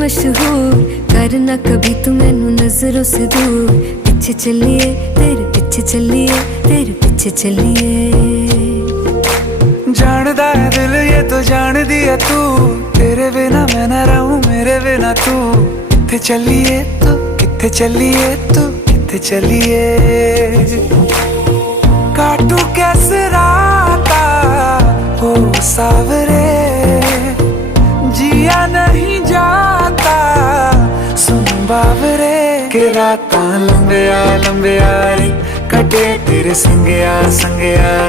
मशहूर, करना कभी तू मैनू नजरों से दूर। पीछे चलिए तेरे पीछे चलिए, तेरे पीछे चलिए। जानदा है दिल ये तो जान दिया तू, तेरे बिना मैं ना रहूं मेरे बिना तू। किथे चलिए तू, किथे चलिए तू, किथे चलिए। काटू कैसे राता हो सावरे, जिया नहीं जाता सुन बावरे। के रातां लंबिया लंबिया रे, कटे तेरे संगया संगया।